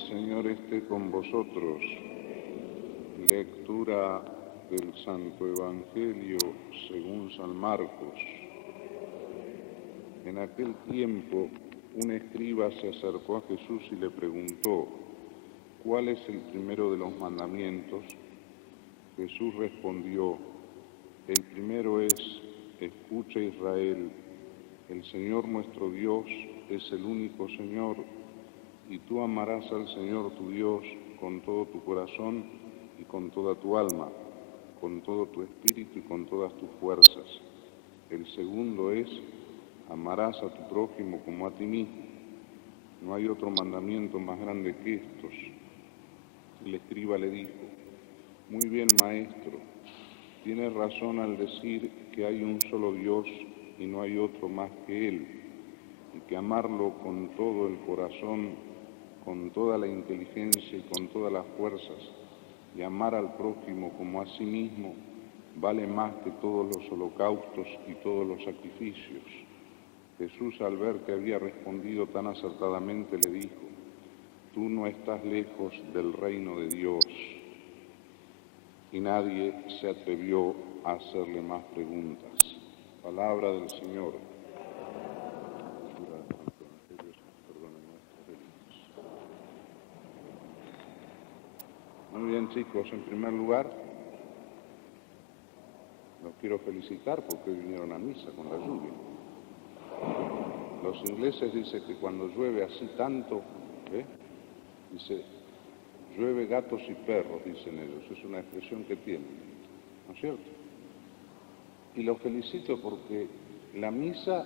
El Señor esté con vosotros. Lectura del Santo Evangelio según San Marcos. En aquel tiempo, un escriba se acercó a Jesús y le preguntó: ¿cuál es el primero de los mandamientos? Jesús respondió: el primero es: escucha, Israel, el Señor nuestro Dios es el único Señor, y tú amarás al Señor tu Dios con todo tu corazón y con toda tu alma, con todo tu espíritu y con todas tus fuerzas. El segundo es: amarás a tu prójimo como a ti mismo. No hay otro mandamiento más grande que estos. El escriba le dijo: muy bien, maestro, tienes razón al decir que hay un solo Dios y no hay otro más que Él, y que amarlo con todo el corazón, con toda la inteligencia y con todas las fuerzas, y amar al prójimo como a sí mismo, vale más que todos los holocaustos y todos los sacrificios. Jesús, al ver que había respondido tan acertadamente, le dijo: tú no estás lejos del reino de Dios. Y nadie se atrevió a hacerle más preguntas. Palabra del Señor. Muy bien, chicos, en primer lugar, los quiero felicitar porque hoy vinieron a misa con la lluvia. Los ingleses dicen que cuando llueve así tanto, dice, llueve gatos y perros, dicen ellos, es una expresión que tienen, ¿no es cierto? Y los felicito porque la misa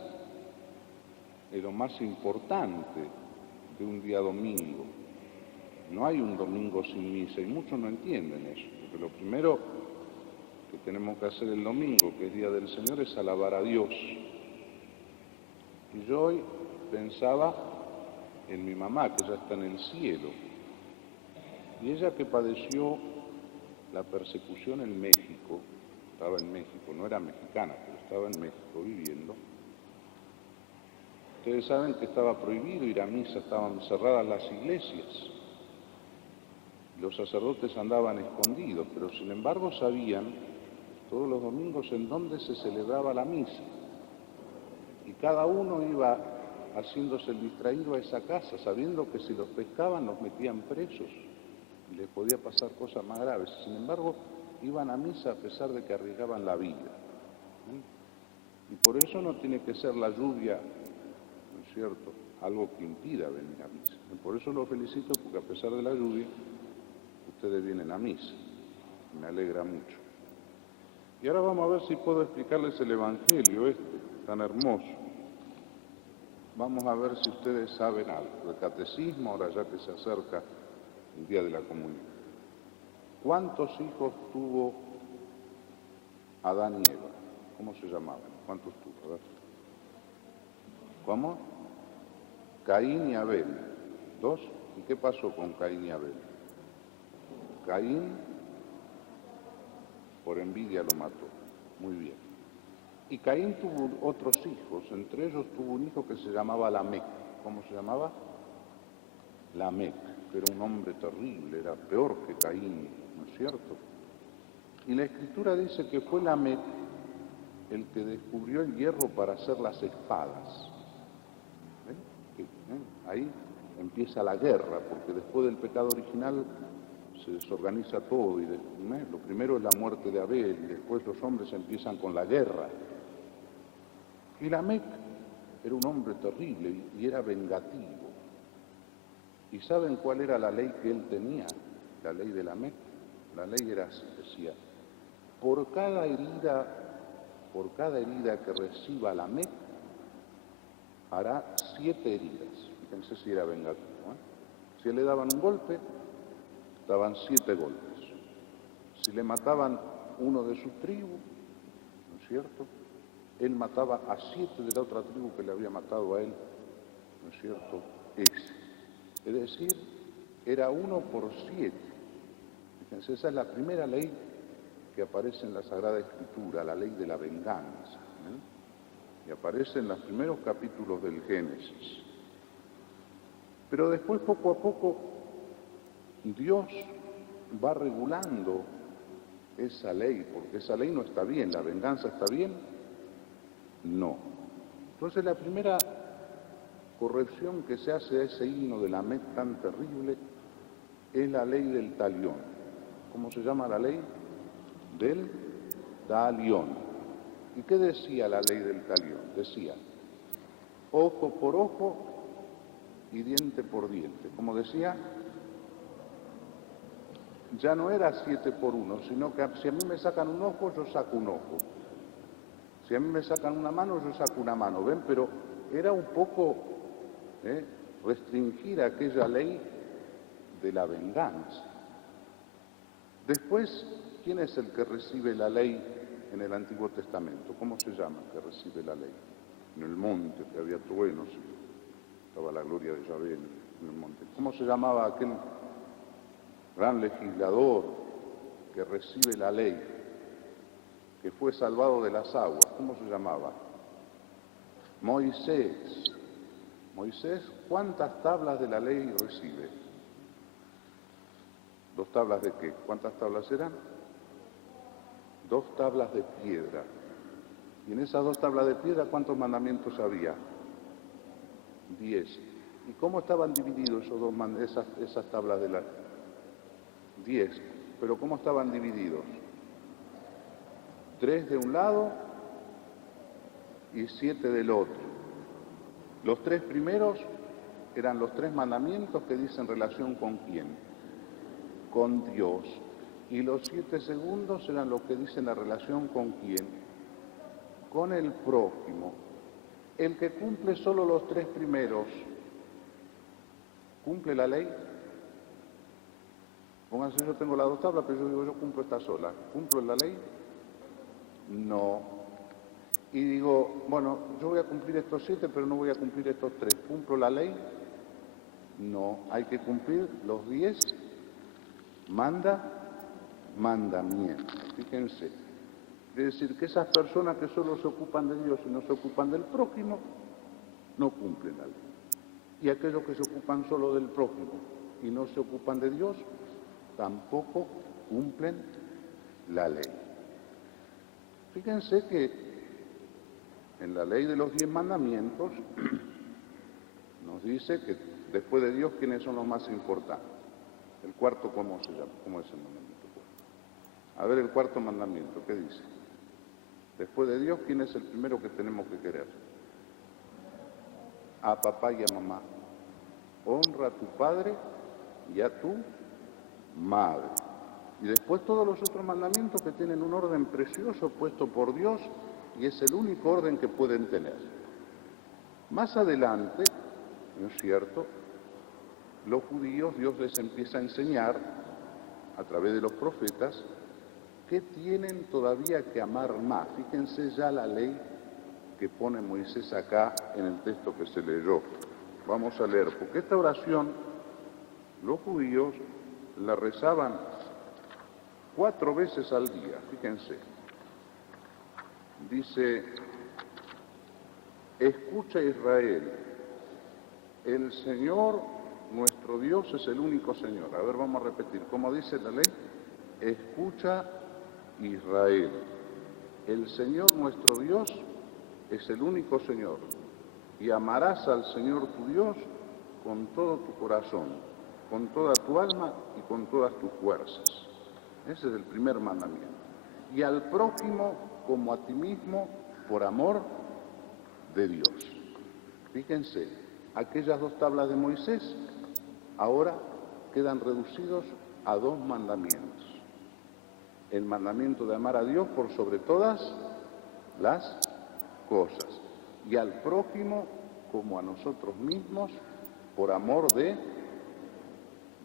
es lo más importante de un día domingo. No hay un domingo sin misa y muchos no entienden eso, porque lo primero que tenemos que hacer el domingo, que es Día del Señor, es alabar a Dios. Y yo hoy pensaba en mi mamá, que ya está en el cielo, y ella que padeció la persecución en México, estaba en México, no era mexicana, pero estaba en México viviendo. Ustedes saben que estaba prohibido ir a misa, estaban cerradas las iglesias. Los sacerdotes andaban escondidos, pero sin embargo sabían todos los domingos en dónde se celebraba la misa. Y cada uno iba haciéndose el distraído a esa casa, sabiendo que si los pescaban los metían presos y les podía pasar cosas más graves. Sin embargo, iban a misa a pesar de que arriesgaban la vida. Y por eso no tiene que ser la lluvia, ¿no es cierto?, algo que impida venir a misa. Y por eso los felicito, porque a pesar de la lluvia, ustedes vienen a misa. Me alegra mucho. Y ahora vamos a ver si puedo explicarles el Evangelio tan hermoso. Vamos a ver si ustedes saben algo del catecismo, ahora ya que se acerca el día de la comunión. ¿Cuántos hijos tuvo Adán y Eva? ¿Cómo se llamaban? ¿Cuántos tuvo? A ver. ¿Cómo? Caín y Abel. 2. ¿Y qué pasó con Caín y Abel? Caín, por envidia, lo mató. Muy bien. Y Caín tuvo otros hijos, entre ellos tuvo un hijo que se llamaba Lamec. ¿Cómo se llamaba? Lamec, que era un hombre terrible, era peor que Caín, ¿no es cierto? Y la Escritura dice que fue Lamec el que descubrió el hierro para hacer las espadas. Ahí empieza la guerra, porque después del pecado original se desorganiza todo y lo primero es la muerte de Abel y después los hombres empiezan con la guerra. Y Lamec era un hombre terrible y era vengativo. ¿Y saben cuál era la ley que él tenía? La ley de Lamec. La ley era así, decía: por cada herida que reciba Lamec, hará 7 heridas. Fíjense si era vengativo. Si le daban un golpe, daban 7 golpes. Si le mataban uno de su tribu, ¿no es cierto?, él mataba a 7 de la otra tribu que le había matado a él, ¿no es cierto?, Es decir, era 1 por 7. Fíjense, esa es la primera ley que aparece en la Sagrada Escritura, la ley de la venganza. Y aparece en los primeros capítulos del Génesis. Pero después, poco a poco, Dios va regulando esa ley, porque esa ley no está bien. ¿La venganza está bien? No. Entonces la primera corrección que se hace a ese himno de la Met tan terrible es la ley del talión. ¿Cómo se llama la ley? Del talión. ¿Y qué decía la ley del talión? Decía, ojo por ojo y diente por diente. Como decía, ya no era 7 por 1, sino que si a mí me sacan un ojo, yo saco un ojo. Si a mí me sacan una mano, yo saco una mano. ¿Ven? Pero era un poco restringir aquella ley de la venganza. Después, ¿quién es el que recibe la ley en el Antiguo Testamento? ¿Cómo se llama el que recibe la ley? En el monte, que había truenos, estaba la gloria de Yahvé en el monte. ¿Cómo se llamaba aquel gran legislador que recibe la ley, que fue salvado de las aguas? ¿Cómo se llamaba? Moisés. Moisés, ¿cuántas tablas de la ley recibe? 2 tablas de qué? ¿Cuántas tablas eran? 2 tablas de piedra. Y en esas 2 tablas de piedra, ¿cuántos mandamientos había? 10. ¿Y cómo estaban divididos esas tablas de la ley? 10. ¿Pero cómo estaban divididos? 3 de un lado y 7 del otro. Los 3 primeros eran los 3 mandamientos que dicen relación con quién, con Dios. Y los 7 segundos eran los que dicen la relación con quién, con el prójimo. El que cumple solo los 3 primeros, ¿cumple la ley? Pónganse, yo tengo las 2 tablas, pero yo digo, yo cumplo esta sola. ¿Cumplo la ley? No. Y digo, bueno, yo voy a cumplir estos 7, pero no voy a cumplir estos 3. ¿Cumplo la ley? No. Hay que cumplir los 10 mandamientos. Fíjense. Es decir, que esas personas que solo se ocupan de Dios y no se ocupan del prójimo, no cumplen la ley. Y aquellos que se ocupan solo del prójimo y no se ocupan de Dios, tampoco cumplen la ley. Fíjense que en la ley de los 10 mandamientos nos dice que después de Dios, ¿quiénes son los más importantes? El cuarto, ¿cómo se llama? ¿Cómo es el mandamiento? A ver, el cuarto mandamiento, ¿qué dice? Después de Dios, ¿quién es el primero que tenemos que querer? A papá y a mamá. Honra a tu padre y a tu madre. Y después todos los otros mandamientos que tienen un orden precioso puesto por Dios, y es el único orden que pueden tener. Más adelante, ¿no es cierto?, los judíos, Dios les empieza a enseñar, a través de los profetas, que tienen todavía que amar más. Fíjense ya la ley que pone Moisés acá en el texto que se leyó. Vamos a leer, porque esta oración los judíos la rezaban 4 veces al día, fíjense. Dice, escucha Israel, el Señor nuestro Dios es el único Señor. A ver, vamos a repetir, ¿cómo dice la ley? Escucha Israel, el Señor nuestro Dios es el único Señor, y amarás al Señor tu Dios con todo tu corazón, con toda tu alma y con todas tus fuerzas. Ese es el primer mandamiento. Y al prójimo como a ti mismo por amor de Dios. Fíjense, aquellas 2 tablas de Moisés ahora quedan reducidos a 2 mandamientos. El mandamiento de amar a Dios por sobre todas las cosas y al prójimo como a nosotros mismos por amor de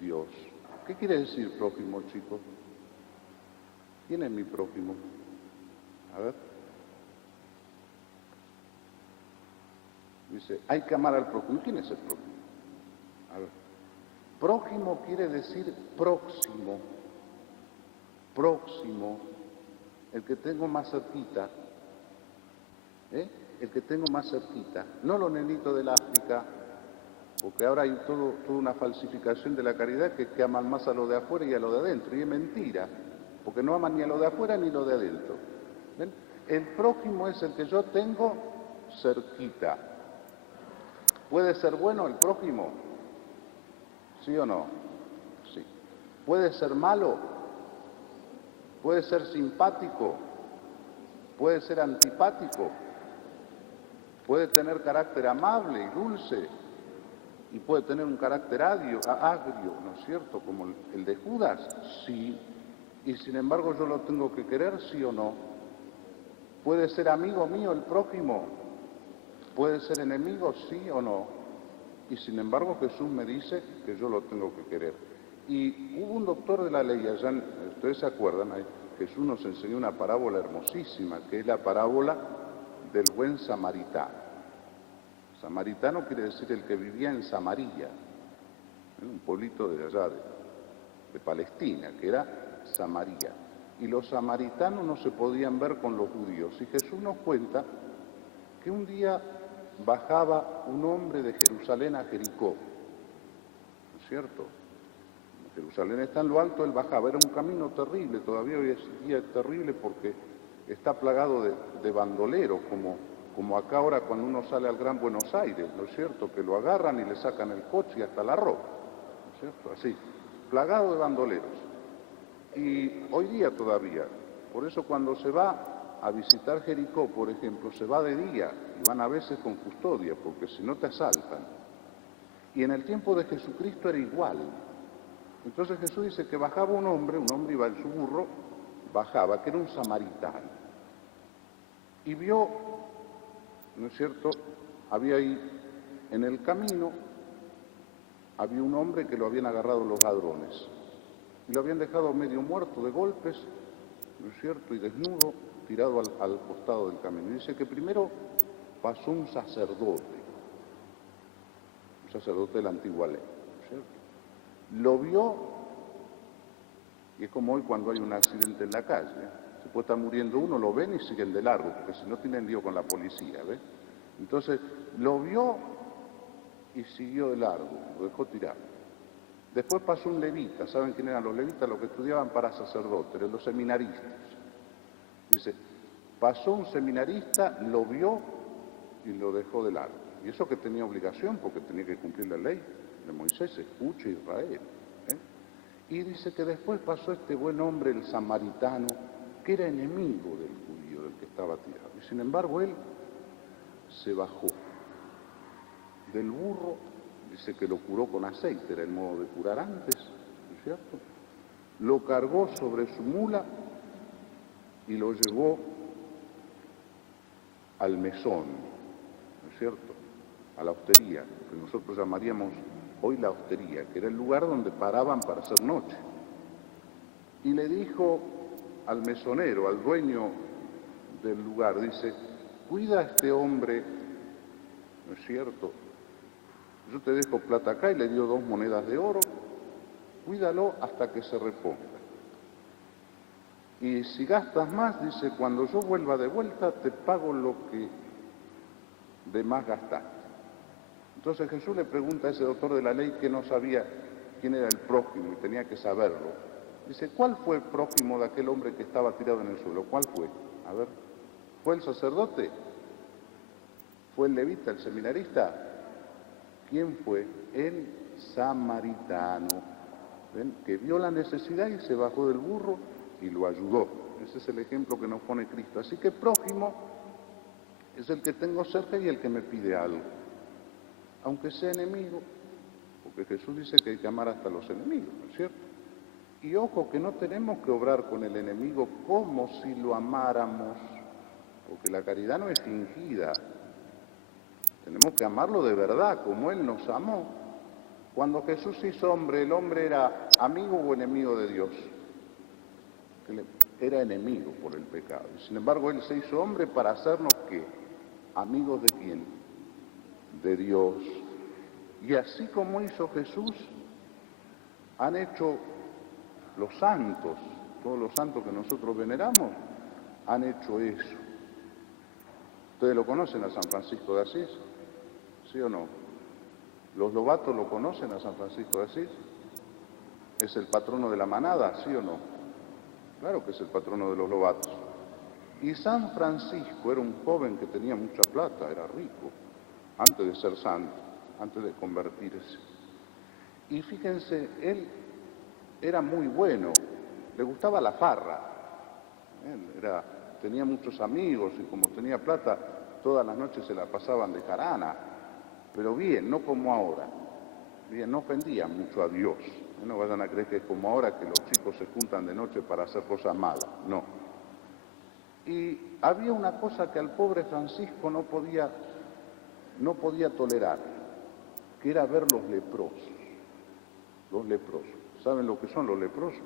Dios. ¿Qué quiere decir prójimo, chicos? ¿Quién es mi prójimo? A ver. Dice, hay que amar al prójimo. ¿Quién es el prójimo? A ver. Prójimo quiere decir próximo. Próximo. El que tengo más cerquita. El que tengo más cerquita. No los nenitos del África, Porque ahora hay toda una falsificación de la caridad que aman más a lo de afuera y a lo de adentro, y es mentira, porque no aman ni a lo de afuera ni lo de adentro. ¿Ven? El prójimo es el que yo tengo cerquita. ¿Puede ser bueno el prójimo? ¿Sí o no? Sí. ¿Puede ser malo? ¿Puede ser simpático? ¿Puede ser antipático? ¿Puede tener carácter amable y dulce? ¿Y puede tener un carácter agrio, ¿no es cierto? Como el de Judas, sí. Y sin embargo yo lo tengo que querer, sí o no. ¿Puede ser amigo mío el prójimo? ¿Puede ser enemigo, sí o no? Y sin embargo Jesús me dice que yo lo tengo que querer. Y hubo un doctor de la ley, allá, ustedes se acuerdan, Jesús nos enseñó una parábola hermosísima, que es la parábola del buen samaritano. Samaritano quiere decir el que vivía en Samaria, un pueblito de allá de Palestina, que era Samaria. Y los samaritanos no se podían ver con los judíos. Y Jesús nos cuenta que un día bajaba un hombre de Jerusalén a Jericó, ¿no es cierto? Jerusalén está en lo alto, él bajaba, era un camino terrible, todavía hoy es día terrible porque está plagado de bandoleros, como acá ahora cuando uno sale al Gran Buenos Aires, ¿no es cierto? Que lo agarran y le sacan el coche y hasta la ropa, ¿no es cierto? Así, plagado de bandoleros. Y hoy día todavía, por eso cuando se va a visitar Jericó, por ejemplo, se va de día y van a veces con custodia, porque si no te asaltan. Y en el tiempo de Jesucristo era igual. Entonces Jesús dice que bajaba un hombre iba en su burro, bajaba, que era un samaritano. Y vio, ¿no es cierto?, había ahí en el camino, había un hombre que lo habían agarrado los ladrones. Y lo habían dejado medio muerto de golpes, ¿no es cierto?, y desnudo, tirado al costado del camino. Y dice que primero pasó un sacerdote de la antigua ley, ¿no es cierto? Lo vio, y es como hoy cuando hay un accidente en la calle, se puede estar muriendo uno, lo ven y siguen de largo, porque si no tienen lío con la policía, ¿ves? Entonces, lo vio y siguió de largo, lo dejó tirado. Después pasó un levita, ¿saben quién eran los levitas? Los que estudiaban para sacerdotes, eran los seminaristas. Dice, pasó un seminarista, lo vio y lo dejó de largo. Y eso que tenía obligación, porque tenía que cumplir la ley de Moisés, escuche Israel. Y dice que después pasó este buen hombre, el samaritano, que era enemigo del judío, del que estaba tirado. Y sin embargo él se bajó del burro, dice que lo curó con aceite, era el modo de curar antes, ¿no es cierto? Lo cargó sobre su mula y lo llevó al mesón, ¿no es cierto?, a la hostería, que nosotros llamaríamos hoy la hostería, que era el lugar donde paraban para hacer noche. Y le dijo al mesonero, al dueño del lugar, dice, cuida a este hombre, ¿no es cierto?, yo te dejo plata acá, y le dio 2 monedas de oro, cuídalo hasta que se reponga. Y si gastas más, dice, cuando yo vuelva de vuelta, te pago lo que de más gastaste. Entonces Jesús le pregunta a ese doctor de la ley que no sabía quién era el prójimo y tenía que saberlo. Dice, ¿cuál fue el prójimo de aquel hombre que estaba tirado en el suelo? ¿Cuál fue? A ver, ¿fue el sacerdote? ¿Fue el levita, el seminarista? ¿Quién fue? El samaritano. ¿Ven? Que vio la necesidad y se bajó del burro y lo ayudó. Ese es el ejemplo que nos pone Cristo. Así que prójimo es el que tengo cerca y el que me pide algo, aunque sea enemigo, porque Jesús dice que hay que amar hasta los enemigos, ¿no es cierto? Y ojo, que no tenemos que obrar con el enemigo como si lo amáramos, porque la caridad no es fingida. Tenemos que amarlo de verdad, como Él nos amó. Cuando Jesús se hizo hombre, ¿el hombre era amigo o enemigo de Dios? Era enemigo por el pecado. Y sin embargo, Él se hizo hombre para hacernos, ¿qué? ¿Amigos de quién? De Dios. Y así como hizo Jesús, han hecho los santos, todos los santos que nosotros veneramos, han hecho eso. ¿Ustedes lo conocen a San Francisco de Asís? ¿Sí o no? ¿Los Lobatos lo conocen a San Francisco de Asís? ¿Es el patrono de la manada, sí o no? Claro que es el patrono de los Lobatos. Y San Francisco era un joven que tenía mucha plata, era rico, antes de ser santo, antes de convertirse. Y fíjense, él era muy bueno, le gustaba la farra, tenía muchos amigos y como tenía plata, todas las noches se la pasaban de jarana, pero bien, no como ahora. Bien, no ofendía mucho a Dios. No vayan a creer que es como ahora que los chicos se juntan de noche para hacer cosas malas, no. Y había una cosa que al pobre Francisco no podía tolerar, que era ver los leprosos. Los leprosos. ¿Saben lo que son los leprosos?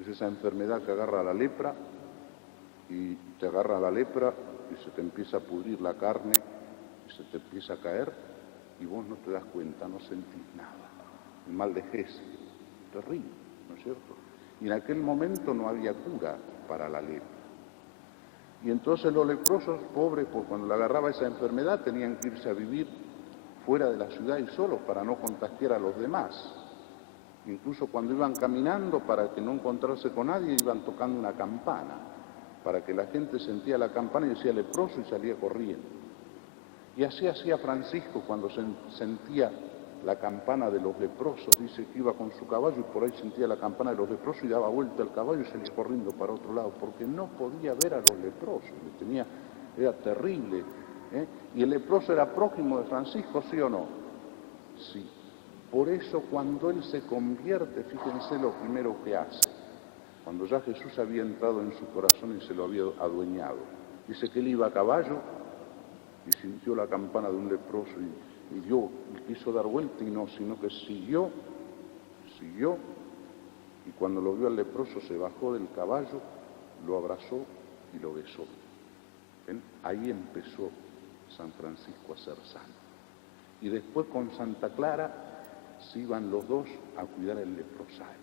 Es esa enfermedad que agarra la lepra y te agarra la lepra y se te empieza a pudrir la carne y se te empieza a caer y vos no te das cuenta, no sentís nada. El mal de Jes, terrible, ¿no es cierto? Y en aquel momento no había cura para la lepra. Y entonces los leprosos, pobres, pues cuando le agarraba esa enfermedad tenían que irse a vivir fuera de la ciudad y solos para no contagiar a los demás. Incluso cuando iban caminando, para que no encontrarse con nadie, iban tocando una campana, para que la gente sentía la campana y decía leproso y salía corriendo. Y así hacía Francisco cuando sentía la campana de los leprosos, dice que iba con su caballo y por ahí sentía la campana de los leprosos y daba vuelta al caballo y salía corriendo para otro lado, porque no podía ver a los leprosos, era terrible. ¿Y el leproso era prójimo de Francisco, sí o no? Sí. Por eso cuando él se convierte, fíjense lo primero que hace, cuando ya Jesús había entrado en su corazón y se lo había adueñado. Dice que él iba a caballo y sintió la campana de un leproso y quiso dar vuelta y no, sino que siguió, y cuando lo vio al leproso se bajó del caballo, lo abrazó y lo besó. ¿Ven? Ahí empezó San Francisco a ser santo. Y después con Santa Clara se iban los dos a cuidar el leprosario.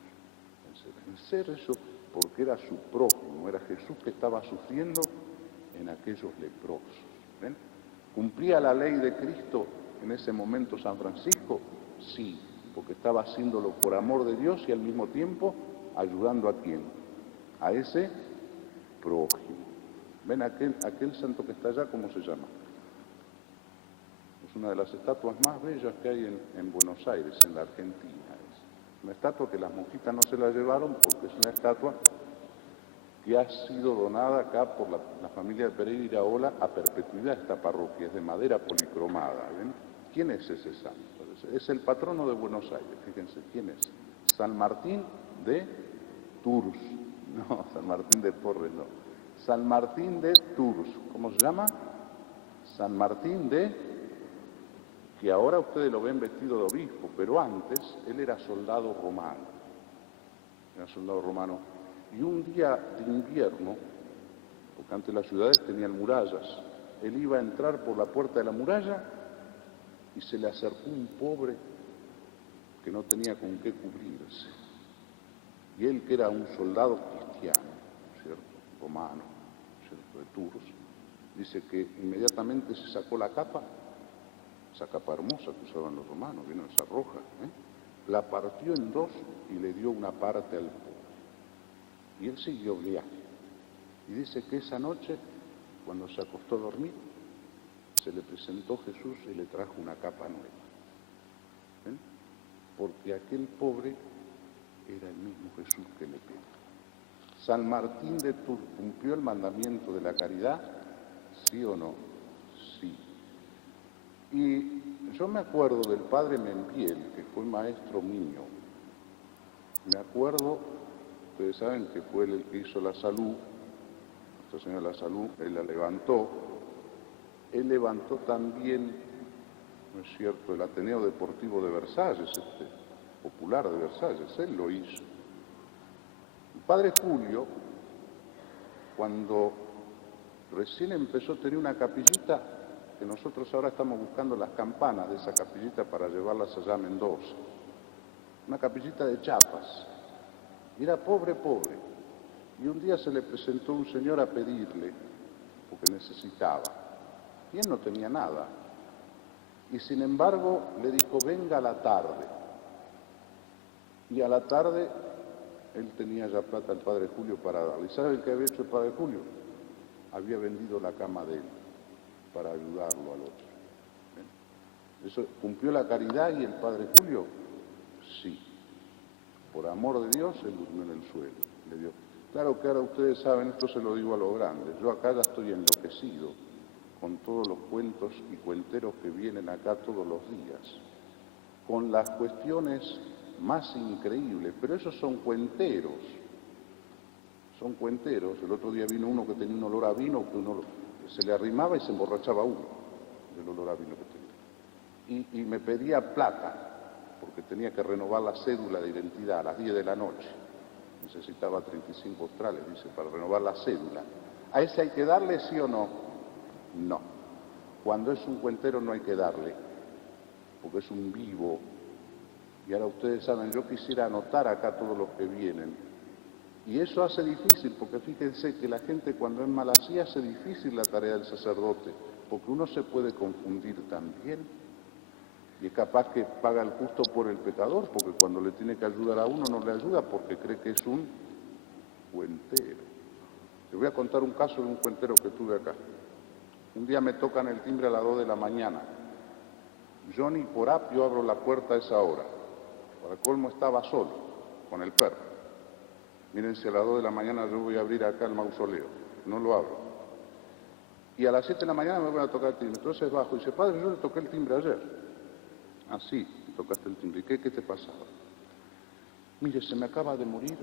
Vencer eso porque era su prójimo, era Jesús que estaba sufriendo en aquellos leprosos. ¿Ven? ¿Cumplía la ley de Cristo en ese momento San Francisco? Sí, porque estaba haciéndolo por amor de Dios y al mismo tiempo ayudando a quién, a ese prójimo. ¿Ven aquel santo que está allá, cómo se llama? Es una de las estatuas más bellas que hay en Buenos Aires, en la Argentina. Es una estatua que las monjitas no se la llevaron porque es una estatua que ha sido donada acá por la familia de Pereira Iraola a perpetuidad esta parroquia, es de madera policromada. ¿Ven? ¿Quién es ese santo? Es el patrono de Buenos Aires, fíjense, ¿quién es? San Martín de Tours, no, San Martín de Porres, no. San Martín de Tours, ¿cómo se llama? San Martín que ahora ustedes lo ven vestido de obispo, pero antes él era soldado romano. Y un día de invierno, porque antes las ciudades tenían murallas, él iba a entrar por la puerta de la muralla y se le acercó un pobre que no tenía con qué cubrirse. Y él, que era un soldado cristiano, ¿cierto? Romano, ¿cierto? De Tours, dice que inmediatamente se sacó la capa, esa capa hermosa que usaban los romanos, vino esa roja, la partió en dos y le dio una parte al pobre. Y él siguió viaje. Y dice que esa noche, cuando se acostó a dormir, se le presentó Jesús y le trajo una capa nueva. ¿Ven? Porque aquel pobre era el mismo Jesús que le pidió. San Martín de Tours cumplió el mandamiento de la caridad, ¿sí o no? Sí. Y yo me acuerdo del padre Membiel, que fue maestro mío. Me acuerdo, ustedes saben que fue él el que hizo la salud, Nuestra Señora de la Salud, él la levantó. Él levantó también, ¿no es cierto?, el Ateneo Deportivo de Versalles, popular de Versalles, él lo hizo. El padre Julio, cuando recién empezó a tener una capillita, que nosotros ahora estamos buscando las campanas de esa capillita para llevarlas allá a Mendoza, una capillita de chapas, y era pobre, y un día se le presentó un señor a pedirle, porque necesitaba, y él no tenía nada, Y sin embargo le dijo, venga a la tarde. Y a la tarde él tenía ya plata al padre Julio para darle. ¿Y sabe qué había hecho el padre Julio? Había vendido la cama de él para ayudarlo al otro. ¿Eso cumplió la caridad y el padre Julio? Sí. Por amor de Dios, él durmió en el suelo. Le dio. Claro que ahora ustedes saben, esto se lo digo a los grandes, yo acá ya estoy enloquecido con todos los cuentos y cuenteros que vienen acá todos los días, con las cuestiones más increíbles, pero esos son cuenteros. El otro día vino uno que tenía un olor a vino, que se le arrimaba y se emborrachaba uno del olor a vino que tenía. Y me pedía plata, porque tenía que renovar la cédula de identidad a las 10 de la noche. Necesitaba 35 australes, dice, para renovar la cédula. ¿A ese hay que darle sí o no? No. Cuando es un cuentero no hay que darle, porque es un vivo. Y ahora ustedes saben, yo quisiera anotar acá todos los que vienen. Y eso hace difícil, porque fíjense que la gente cuando es mala así hace difícil la tarea del sacerdote, porque uno se puede confundir también. Y es capaz que paga el justo por el pecador, porque cuando le tiene que ayudar a uno no le ayuda porque cree que es un cuentero. Les voy a contar un caso de un cuentero que tuve acá. Un día me tocan el timbre a las 2 de la mañana. Yo ni por apio abro la puerta a esa hora. Para colmo estaba solo, con el perro. Miren si a las 2 de la mañana yo voy a abrir acá el mausoleo. No lo abro. Y a las 7 de la mañana me voy a tocar el timbre. Entonces bajo y dice, padre, yo le toqué el timbre ayer. Ah, sí, tocaste el timbre. ¿Y qué te pasaba? Mire, se me acaba de morir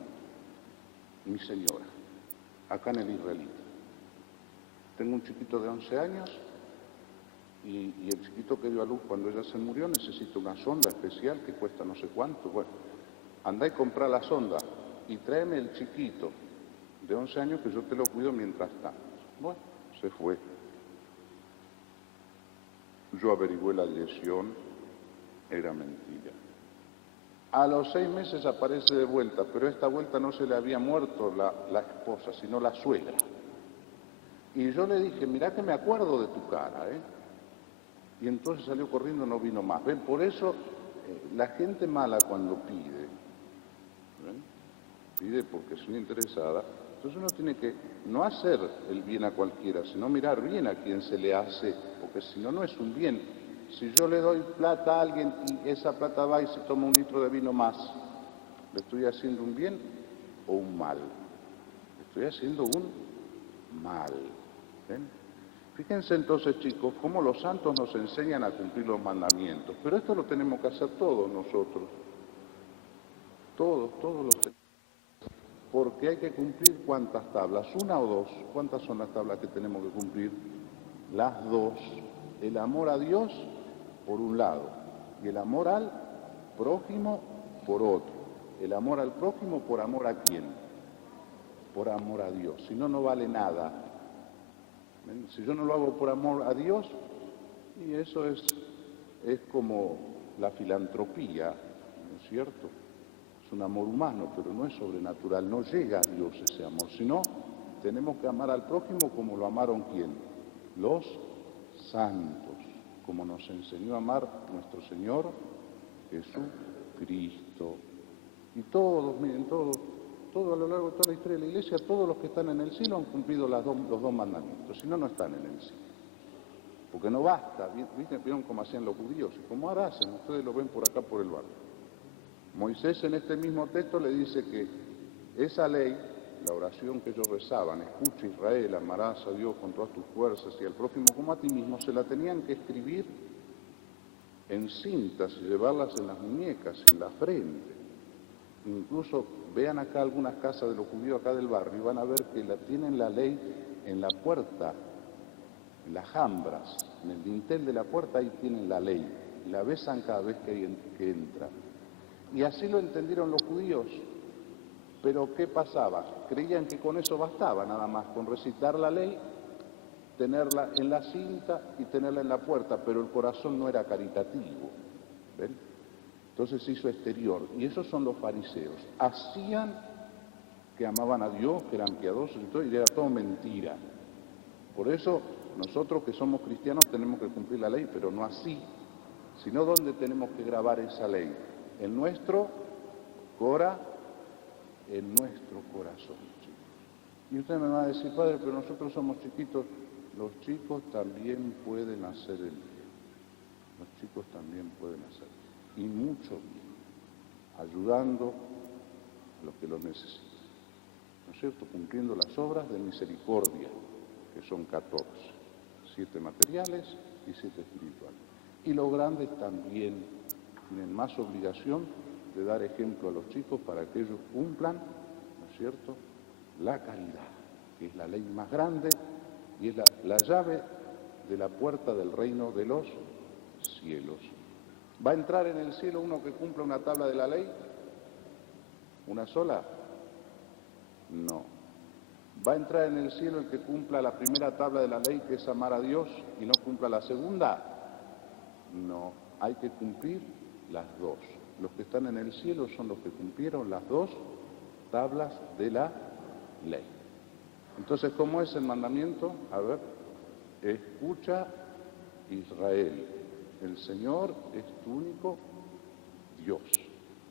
mi señora, acá en el Israelita. Tengo un chiquito de 11 años y el chiquito que dio a luz cuando ella se murió necesita una sonda especial que cuesta no sé cuánto. Bueno, andá y comprá la sonda y tráeme el chiquito de 11 años que yo te lo cuido mientras tanto. Bueno, se fue. Yo averigüé la dirección, era mentira. A los 6 meses aparece de vuelta, pero esta vuelta no se le había muerto la esposa, sino la suegra. Y yo le dije, mirá que me acuerdo de tu cara, ¿eh? Y entonces salió corriendo, no vino más. ¿Ven? Por eso la gente mala cuando pide, ¿ven? Pide porque es una interesada. Entonces uno tiene que no hacer el bien a cualquiera, sino mirar bien a quien se le hace, porque si no, no es un bien. Si yo le doy plata a alguien y esa plata va y se toma un litro de vino más, ¿le estoy haciendo un bien o un mal? Le estoy haciendo un mal. ¿Ven? Fíjense entonces, chicos, cómo los santos nos enseñan a cumplir los mandamientos. Pero esto lo tenemos que hacer todos nosotros. Todos los tenemos. Porque hay que cumplir ¿cuántas tablas? ¿Una o dos? ¿Cuántas son las tablas que tenemos que cumplir? Las dos. El amor a Dios por un lado y el amor al prójimo por otro. El amor al prójimo por amor a quién? Por amor a Dios. Si no, no vale nada. Si yo no lo hago por amor a Dios, y eso es como la filantropía, ¿no es cierto? Es un amor humano, pero no es sobrenatural, no llega a Dios ese amor, sino tenemos que amar al prójimo como lo amaron ¿quién? Los santos, como nos enseñó a amar nuestro Señor Jesucristo. Y todos, miren, todos a lo largo de toda la historia de la Iglesia, todos los que están en el cielo han cumplido los dos mandamientos, si no, no están en el cielo. Porque no basta, ¿vieron cómo hacían los judíos? Y como ahora hacen, ustedes lo ven por acá por el barrio. Moisés en este mismo texto le dice que esa ley, la oración que ellos rezaban, escucha Israel, amarás a Dios con todas tus fuerzas y al prójimo como a ti mismo, se la tenían que escribir en cintas y llevarlas en las muñecas, en la frente. Incluso vean acá algunas casas de los judíos acá del barrio y van a ver que tienen la ley en la puerta, en las jambras, en el dintel de la puerta ahí tienen la ley y la besan cada vez que entran. Y así lo entendieron los judíos. Pero ¿qué pasaba? Creían que con eso bastaba nada más, con recitar la ley, tenerla en la cinta y tenerla en la puerta, pero el corazón no era caritativo. ¿Ven? Entonces se hizo exterior. Y esos son los fariseos. Hacían que amaban a Dios, que eran piadosos y todo, y era todo mentira. Por eso nosotros que somos cristianos tenemos que cumplir la ley, pero no así. sino ¿dónde tenemos que grabar esa ley? En nuestro corazón. Y usted me va a decir, padre, pero nosotros somos chiquitos. Los chicos también pueden hacer el bien. Los chicos también pueden hacer y mucho bien, ayudando a los que lo necesitan. ¿No es cierto? Cumpliendo las obras de misericordia, que son 14, 7 materiales y 7 espirituales. Y los grandes también tienen más obligación de dar ejemplo a los chicos para que ellos cumplan, ¿no es cierto?, la caridad, que es la ley más grande y es la llave de la puerta del reino de los cielos. ¿Va a entrar en el cielo uno que cumpla una tabla de la ley? ¿Una sola? No. ¿Va a entrar en el cielo el que cumpla la primera tabla de la ley, que es amar a Dios, y no cumpla la segunda? No. Hay que cumplir las dos. Los que están en el cielo son los que cumplieron las dos tablas de la ley. Entonces, ¿cómo es el mandamiento? A ver, escucha, Israel, el Señor es tu único Dios,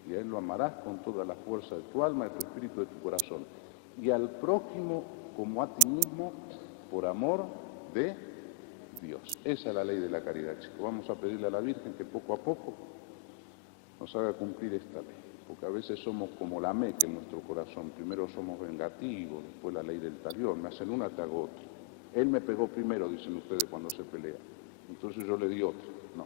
y a Él lo amarás con toda la fuerza de tu alma, de tu espíritu, de tu corazón, y al prójimo como a ti mismo, por amor de Dios. Esa es la ley de la caridad, chicos. Vamos a pedirle a la Virgen que poco a poco nos haga cumplir esta ley, porque a veces somos como la Meca en nuestro corazón. Primero somos vengativos, después la ley del talión, me hacen una, te hago otra. Él me pegó primero, dicen ustedes cuando se pelean, entonces yo le di otra. No,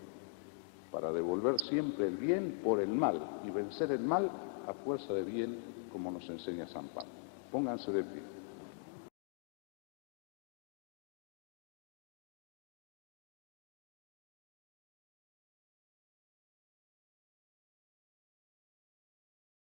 para devolver siempre el bien por el mal y vencer el mal a fuerza de bien, como nos enseña San Pablo. Pónganse de pie.